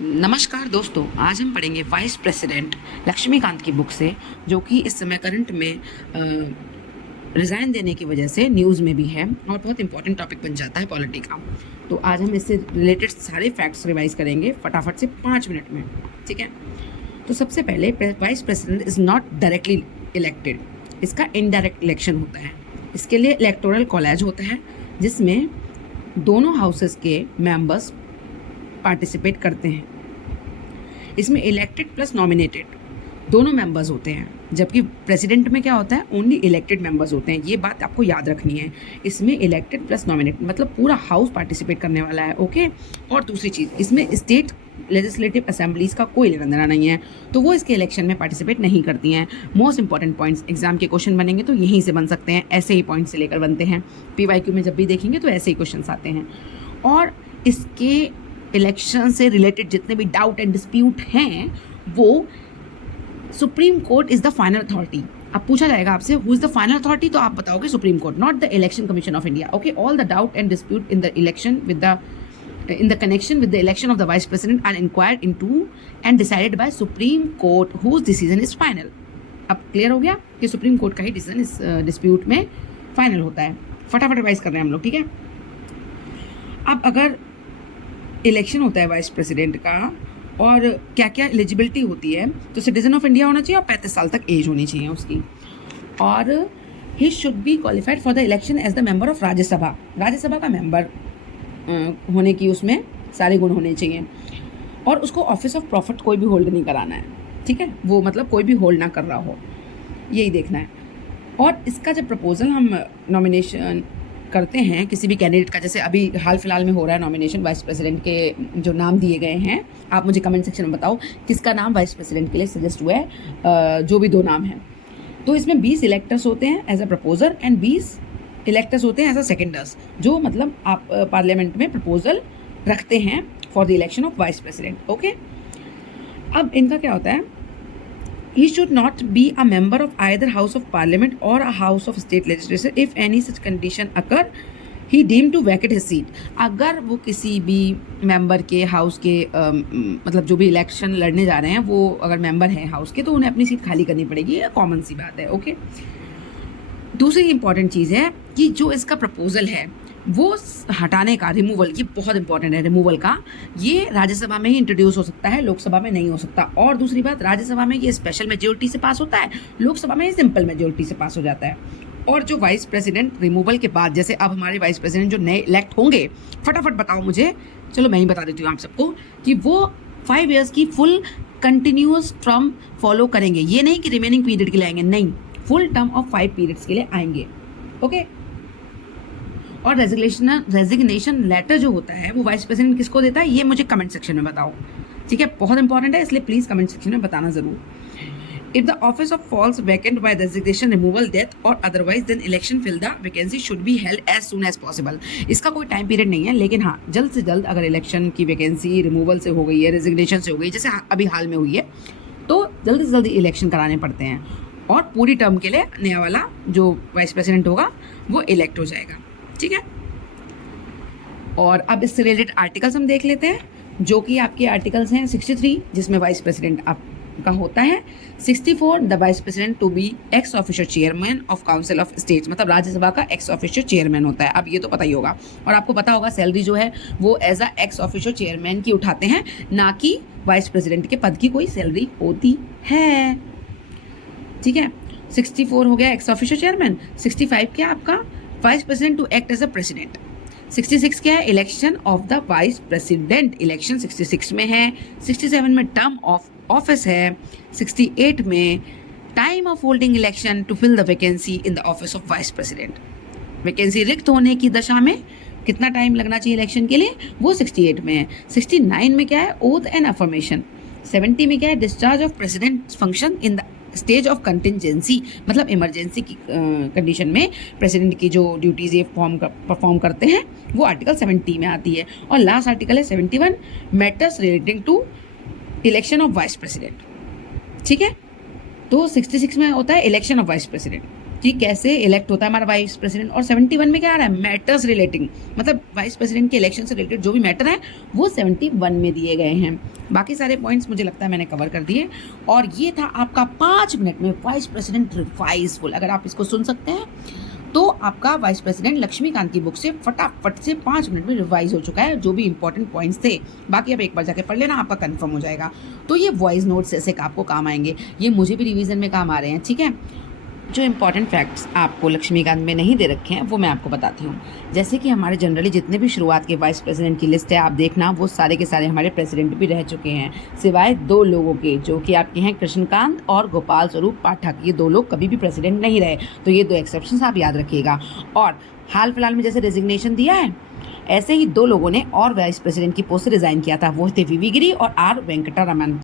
नमस्कार दोस्तों, आज हम पढ़ेंगे वाइस प्रेसिडेंट लक्ष्मीकांत की बुक से, जो कि इस समय करंट में रिज़ाइन देने की वजह से न्यूज़ में भी है और बहुत इंपॉर्टेंट टॉपिक बन जाता है पॉलिटी का। तो आज हम इससे रिलेटेड सारे फैक्ट्स रिवाइज करेंगे फटाफट से 5 मिनट में, ठीक है। तो सबसे पहले vice president is not directly elected, इसका इनडायरेक्ट इलेक्शन होता है। इसके लिए इलेक्टोरल कॉलेज होता है जिसमें दोनों हाउसेस के मेंबर्स पार्टिसिपेट करते हैं। इसमें इलेक्टेड प्लस नॉमिनेटेड दोनों मेंबर्स होते हैं, जबकि प्रेसिडेंट में क्या होता है, ओनली इलेक्टेड मेंबर्स होते हैं। ये बात आपको याद रखनी है। इसमें इलेक्टेड प्लस नॉमिनेटेड मतलब पूरा हाउस पार्टिसिपेट करने वाला है, ओके। और दूसरी चीज़, इसमें स्टेट लेजिस्लेटिव असेंबलीज का कोई लेना देना नहीं है, तो वो इसके इलेक्शन में पार्टिसिपेट नहीं करती हैं। मोस्ट इंपॉर्टेंट पॉइंट्स एग्जाम के क्वेश्चन बनेंगे तो यहीं से बन सकते हैं, ऐसे ही पॉइंट से लेकर बनते हैं। PYQ में जब भी देखेंगे तो ऐसे ही क्वेश्चन आते हैं। और इसके इलेक्शन से रिलेटेड जितने भी डाउट एंड डिस्प्यूट हैं, वो supreme court is the final authority. अब पूछा जाएगा आपसे who is the final authority, तो आप बताओगे supreme court, not the election commission of India, okay. All the doubt and dispute in the election with the in the connection with the election of the vice president are inquired into and decided by Supreme Court whose decision is final। अब clear हो गया कि supreme court का ही decision इस dispute में final होता है। फटाफट रिवाइज कर रहे हैं हम लोग, ठीक है। अब अगर इलेक्शन होता है वाइस प्रेसिडेंट का और क्या क्या एलिजिबिलिटी होती है, तो सिटीजन ऑफ इंडिया होना चाहिए और 35 साल तक एज होनी चाहिए उसकी, और ही should be qualified for the election as the member of Rajya Sabha. Rajya Sabha का मेंबर होने की उसमें सारे गुण होने चाहिए, और उसको ऑफिस ऑफ प्रॉफिट कोई भी होल्ड नहीं कराना है, ठीक है। वो मतलब कोई भी होल्ड ना कर रहा हो, यही देखना है। और इसका जब प्रपोजल हम नॉमिनेशन करते हैं किसी भी कैंडिडेट का, जैसे अभी हाल फिलहाल में हो रहा है नॉमिनेशन वाइस प्रेसिडेंट के जो नाम दिए गए हैं, आप मुझे कमेंट सेक्शन में बताओ किसका नाम वाइस प्रेसिडेंट के लिए सजेस्ट हुआ है। जो भी 2 नाम हैं, तो इसमें 20 इलेक्टर्स होते हैं as a proposer and 20 electors होते हैं एज अ सेकेंडर्स, जो मतलब आप पार्लियामेंट में प्रपोजल रखते हैं for the election of vice president, okay. अब इनका क्या होता है, he should not be a member of either house of parliament or a house of state legislature if any such condition occur he deemed to vacate his seat। अगर वो किसी भी member के हाउस के मतलब जो भी इलेक्शन लड़ने जा रहे हैं वो अगर मेंबर हैं हाउस के, तो उन्हें अपनी सीट खाली करनी पड़ेगी, ये कॉमन सी बात है, ओके। दूसरी इंपॉर्टेंट चीज़ है कि जो इसका प्रपोजल है वो हटाने का, रिमूवल, ये बहुत इंपॉर्टेंट है। रिमूवल का ये राज्यसभा में ही इंट्रोड्यूस हो सकता है, लोकसभा में नहीं हो सकता। और दूसरी बात, राज्यसभा में ये स्पेशल मेजोरिटी से पास होता है, लोकसभा में ये सिंपल मेजोरिटी से पास हो जाता है। और जो वाइस प्रेसिडेंट रिमूवल के बाद, जैसे अब हमारे वाइस प्रेसिडेंट जो नए इलेक्ट होंगे, फटाफट बताओ मुझे, चलो मैं ही बता देती हूँ आप सबको, कि वो 5 ईयर्स की फुल कंटिन्यूस टर्म फॉलो करेंगे। ये नहीं कि रिमेनिंग पीरियड के लिए आएंगे, नहीं, फुल टर्म ऑफ 5 पीरियड्स के लिए आएंगे, ओके। और रेजिग्नेशन लेटर जो होता है वो वाइस प्रेसिडेंट किसको देता है, ये मुझे कमेंट सेक्शन में बताओ, ठीक है। बहुत इंपॉर्टेंट है, इसलिए प्लीज़ कमेंट सेक्शन में बताना ज़रूर। If the office of falls vacant by resignation, removal, death और otherwise, then election fill the vacancy should be held as soon as possible. इसका कोई टाइम पीरियड नहीं है, लेकिन हाँ, जल्द से जल्द अगर इलेक्शन की वैकेंसी रिमूवल से हो गई है, रेजिग्नेशन से हो गई, जैसे अभी हाल में हुई है, तो जल्दी से जल्दी इलेक्शन कराने पड़ते हैं, और पूरी टर्म के लिए नया वाला जो वाइस प्रेसिडेंट होगा वो इलेक्ट हो जाएगा, ठीक है। और अब इससे रिलेटेड आर्टिकल्स हम देख लेते हैं, जो कि आपके आर्टिकल्स हैं 63 जिसमें वाइस प्रेसिडेंट आपका होता है, 64 the vice president to be ex officio chairman of council of states, मतलब राज्यसभा का एक्स ऑफिशियो चेयरमैन होता है। अब ये तो पता ही होगा, और आपको पता होगा सैलरी जो है वो as a ex officio chairman की उठाते हैं, ना कि वाइस प्रेसिडेंट के पद की कोई सैलरी होती है, ठीक है। 64 हो गया एक्स ऑफिशियो चेयरमैन, 65 क्या आपका vice president to act as a president, 66 क्या है election of the vice president, election 66 में है, 67 में टर्म ऑफ ऑफिस है, 68 में time of holding election to fill the vacancy in the office of vice president. Vacancy रिक्त होने की दशा में कितना टाइम लगना चाहिए इलेक्शन के लिए, वो 68 में है। 69 में क्या है ओथ एंड अफर्मेशन, 70 में क्या है discharge of president function in the stage of contingency, मतलब इमरजेंसी की कंडीशन में प्रेसिडेंट की जो ड्यूटीज़ ये परफॉर्म करते हैं वो आर्टिकल 70 में आती है। और लास्ट आर्टिकल है 71 matters relating to election of vice president, ठीक है। तो 66 में होता है इलेक्शन ऑफ वाइस प्रेसिडेंट, कि कैसे इलेक्ट होता है हमारा वाइस प्रेसिडेंट। और 71 में क्या आ रहा है, मैटर्स रिलेटिंग, मतलब वाइस प्रेसिडेंट के इलेक्शन से रिलेटेड जो भी मैटर है वो 71 में दिए गए हैं। बाकी सारे पॉइंट्स मुझे लगता है मैंने कवर कर दिए। और ये था आपका 5 मिनट में वाइस प्रेसिडेंट रिवाइज फुल। अगर आप इसको सुन सकते हैं तो आपका वाइस प्रेसिडेंट लक्ष्मीकांत की बुक से फटाफट से 5 मिनट में रिवाइज हो चुका है, जो भी इंपॉर्टेंट पॉइंट्स थे। बाकी अब एक बार जाके पढ़ लेना, आपका कंफर्म हो जाएगा। तो ये वॉइस नोट्स ऐसे आपको काम आएंगे, ये मुझे भी रिवीजन में काम आ रहे हैं, ठीक है। जो इंपॉर्टेंट फैक्ट्स आपको लक्ष्मीकांत में नहीं दे रखे हैं वो मैं आपको बताती हूँ। जैसे कि हमारे जनरली जितने भी शुरुआत के वाइस प्रेसिडेंट की लिस्ट है आप देखना, वो सारे के सारे हमारे प्रेसिडेंट भी रह चुके हैं, सिवाय 2 लोगों के, जो कि आपके हैं कृष्णकांत और गोपाल स्वरूप पाठक। ये 2 लोग कभी भी प्रेसिडेंट नहीं रहे, तो ये 2 एक्सेप्शंस आप याद रखिएगा। और हाल फिलहाल में जैसे रेजिग्नेशन दिया है, ऐसे ही 2 लोगों ने और वाइस प्रेसिडेंट की पोस्ट से रिजाइन किया था, वो थे वीवी गिरी और आर वेंकटा रमन।